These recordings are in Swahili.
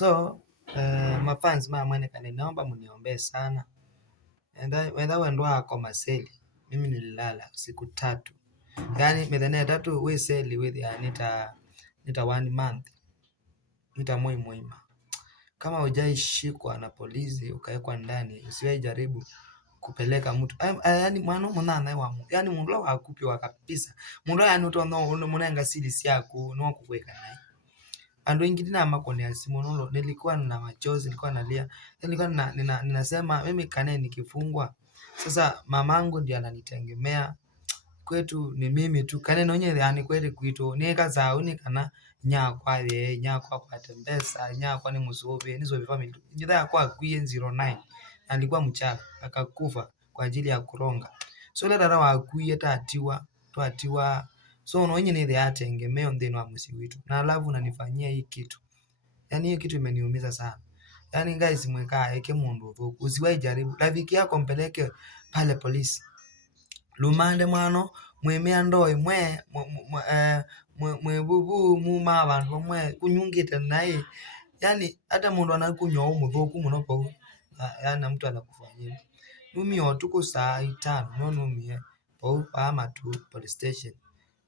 So mafans mwene kane naomba mniombee sana. Wenda wendo wako maseli. Mimi nililala siku 3. Yaani medhania 3 we seli with nita 1 month. Nita muima. Kama hujaishikwa na polisi ukawekwa ndani, usiwahi jaribu kupeleka mtu. Yaani mwana mwana wa mu. Yaani mundu wa akupi wa kabisa. Mundu yani utono munenga siri siaku no kuweka naye. Ando ingine na makoni ya simu nolo nilikuwa na machozi, nilikuwa nalia. Nilikuwa ninasema mimi kane nikifungwa. Sasa mamangu ndiye ananitegemea. Kwetu ni mimi tu. Kane nonye yani kweli kwitu nika zauni kana nyakwa kwa tembesa, nyakwa ni musobe, nizo family. Njida kwa kuye 09. Alikuwa mchaka akakufa kwa ajili ya kuronga. So le dada wa kuye tatiwa. So nonye ni atengemeo ndeno wa musi witu. Na alafu unanifanyia hii kitu. Yaani hiyo kitu imeniumiza sana. Yaani guys mweka eke mundu thuku. Usiwahi jaribu. Rafiki yako mpeleke pale polisi. Lumande mwano mwemea ndoi mwe bubu muma abantu mwe kunyungite naye. Yaani hata mundu anakunywa umuthuku muno pau. Yaani mtu anakufanyia. Numio tuko saa 5 numie pau ama tu police station.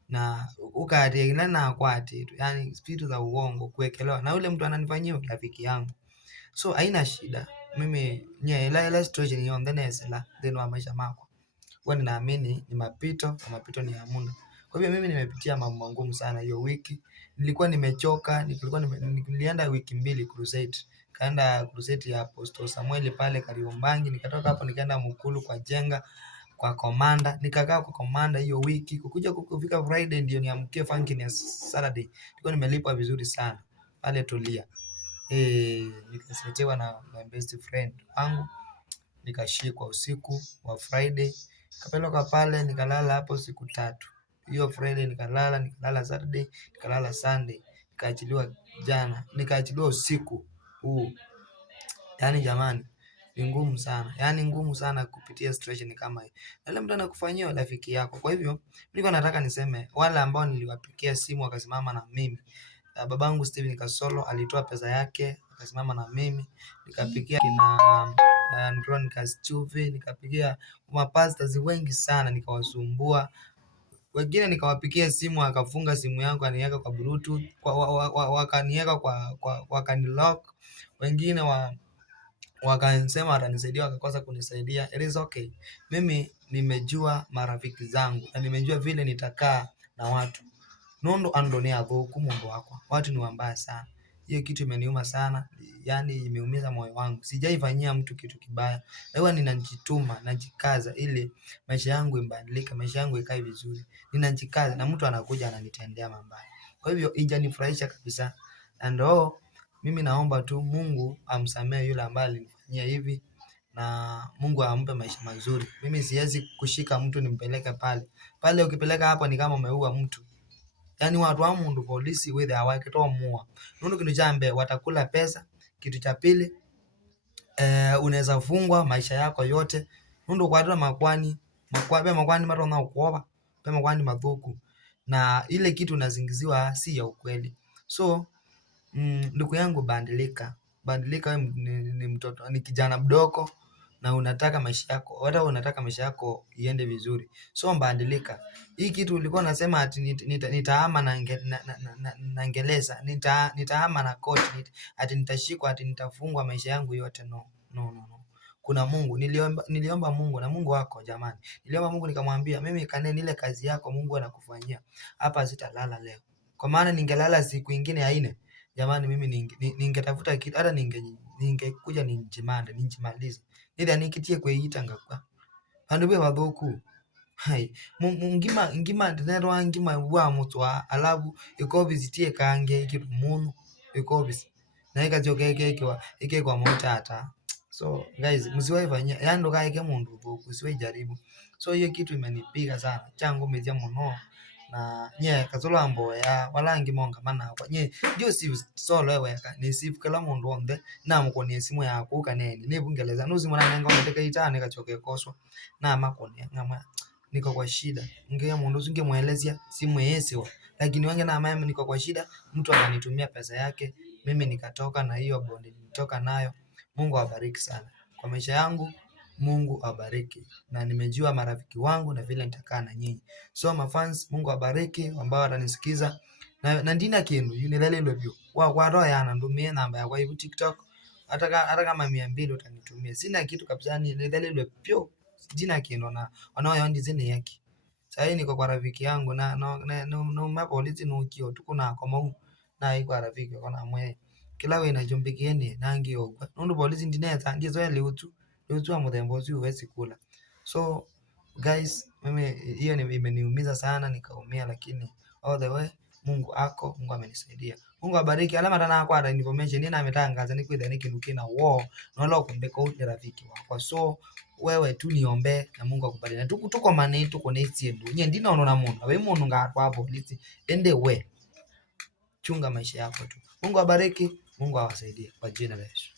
Na ukaregina na kwati yani spirit za uongo kuwekelewa na ule mtu ananifanyia rafiki yangu. So haina shida. Mimi ile situation hiyo ndenesela ndeno wa maisha mako. Huwa ninaamini ni mapito na mapito ni ya muda. Kwa hivyo mimi nimepitia mambo magumu sana hiyo wiki. Nilikuwa nimechoka, nilienda wiki 2 crusade. Kaenda crusade ya Apostle Samuel pale Kariombangi, nikatoka hapo nikaenda Mukulu kwa Jenga kwa Komanda, nikakaa kwa Komanda hiyo wiki. Kukuja kufika Friday ndio niamkie function ya Saturday. Nilikuwa nimelipwa vizuri sana pale Tulia. Nikasetewa na my best friend wangu, nikashikwa usiku wa Friday, kapelekwa pale nikalala hapo siku 3. Hiyo Friday nikalala Saturday, nikalala Sunday, nikaachiliwa jana, nikaachiliwa usiku huu. Yaani jamani, ni ngumu sana. Yaani ngumu sana kupitia situation kama hii. Na mtu anakufanyia rafiki yako. Kwa hivyo, nilikuwa nataka niseme wale ambao niliwapigia simu wakasimama na mimi. Babangu Steven Kasolo alitoa pesa yake akasimama na mimi. Nikapigia kina Andronicus Chuve, nikapigia mapastors wengi sana nikawasumbua. Wengine nikawapigia simu akafunga simu yangu aniweka kwa Bluetooth, wakaniweka kwa wakanilock. Wengine wakasema watanisaidia wakakosa kunisaidia. It is okay. Mimi nimejua marafiki zangu na nimejua vile nitakaa na watu. Nondo andonea thuku mundu wako. Watu ni wambaya sana. Hiyo kitu imeniuma sana. Yaani imeumiza moyo wangu. Sijaifanyia mtu kitu kibaya. Ewa ninajituma, najikaza ili maisha yangu ibadilike, maisha yangu ikae vizuri. Ninajikaza na mtu anakuja ananitendea mabaya. Kwa hivyo injanifurahisha kabisa. And mimi naomba tu Mungu amsamehe yule ambaye alinifanyia hivi na Mungu ampe maisha mazuri. Mimi siwezi kushika mtu nimpeleke pale. Pale ukipeleka hapo ni kama umeua mtu. Yaani watu wa mundu polisi wewe hawakitoa mua. Nundu kitu jambe watakula pesa. Kitu cha pili unaweza fungwa maisha yako yote. Nundu kwa makwani mato na ukuoba. Makwani mathuku. Na ile kitu unazingiziwa si ya ukweli. So ndugu yangu badilika. Badilika wewe ni mtoto, ni kijana mdogo na unataka maisha yako, hata unataka maisha yako iende vizuri. So badilika. Hii kitu ulikuwa unasema ati nitahama na Ngereza, nitahama na court, ati nitashikwa, ati nitafungwa maisha yangu yote. No. Kuna Mungu. Niliomba Mungu na Mungu wako jamani. Niliomba Mungu nikamwambia mimi kaneni ile kazi yako Mungu anakufanyia. Hapa sitalala leo. Kwa maana ningelala siku nyingine ya 4. Jamani mimi ningetafuta kitu hata ningekuja nijimalize. Nile nikitie kweita ngakwa. Bandu be bathuku. Hai, ngima nderwa ngima wa mutwa alabu iko visitie kange kitu muno iko visi. Na ikajoke ike kwa motata. So guys, msiwahi fanya, yaani ndo kaeke mundu thuku, usiwahi jaribu. So hiyo kitu imenipiga sana. Changu mezia muno. Na kasolo amboya walangi monga mana kwa ndio si solo weka ni sifu kala mundu onde na mukoni simu yako kaneni ni bungeleza nuzi mwana nenga ndeka itane kachoke koswa na makoni ngama niko kwa shida ngeya mundu singemuelezea simu yesewa lakini wange na mama niko kwa shida mtu ananitumia pesa yake mimi nikatoka na hiyo bonde nilitoka nayo. Mungu awabariki sana kwa maisha yangu. Mungu awabariki, na nimejua marafiki wangu na vile nitakaa na nyinyi. So mafans, Mungu awabariki ambao watanisikiza na ndina kindu unilele lobyo kwa roho yana ndumie namba ya kwa hiyo TikTok, hata kama 200 utanitumia, sina kitu kabisa, ni nilele lobyo jina kindu na wanaoyaondi zini yake. Sasa niko kwa rafiki yangu na no mapolisi no kio tuko na kama na iko rafiki kona mwe kila we na jombikieni nangi ogwa nundu polisi ndineta ndizo ya leutu wa mudembo si uwezi kula. So guys, mimi hiyo imeniumiza sana, nikaumia, lakini all the way Mungu ako, Mungu amenisaidia. Mungu abariki. Alama tana kwa information nina ametangaza ni kwenda nikinuki na war na lo kumbeko ni rafiki wako. So wewe tu niombe na Mungu akubariki. Na tuko mane tuko na isiendu. Nye ndina unaona Mungu. Wewe Mungu ngakwa hapo liti. Ende we. Chunga maisha yako tu. Mungu abariki, Mungu awasaidie kwa jina la Yesu.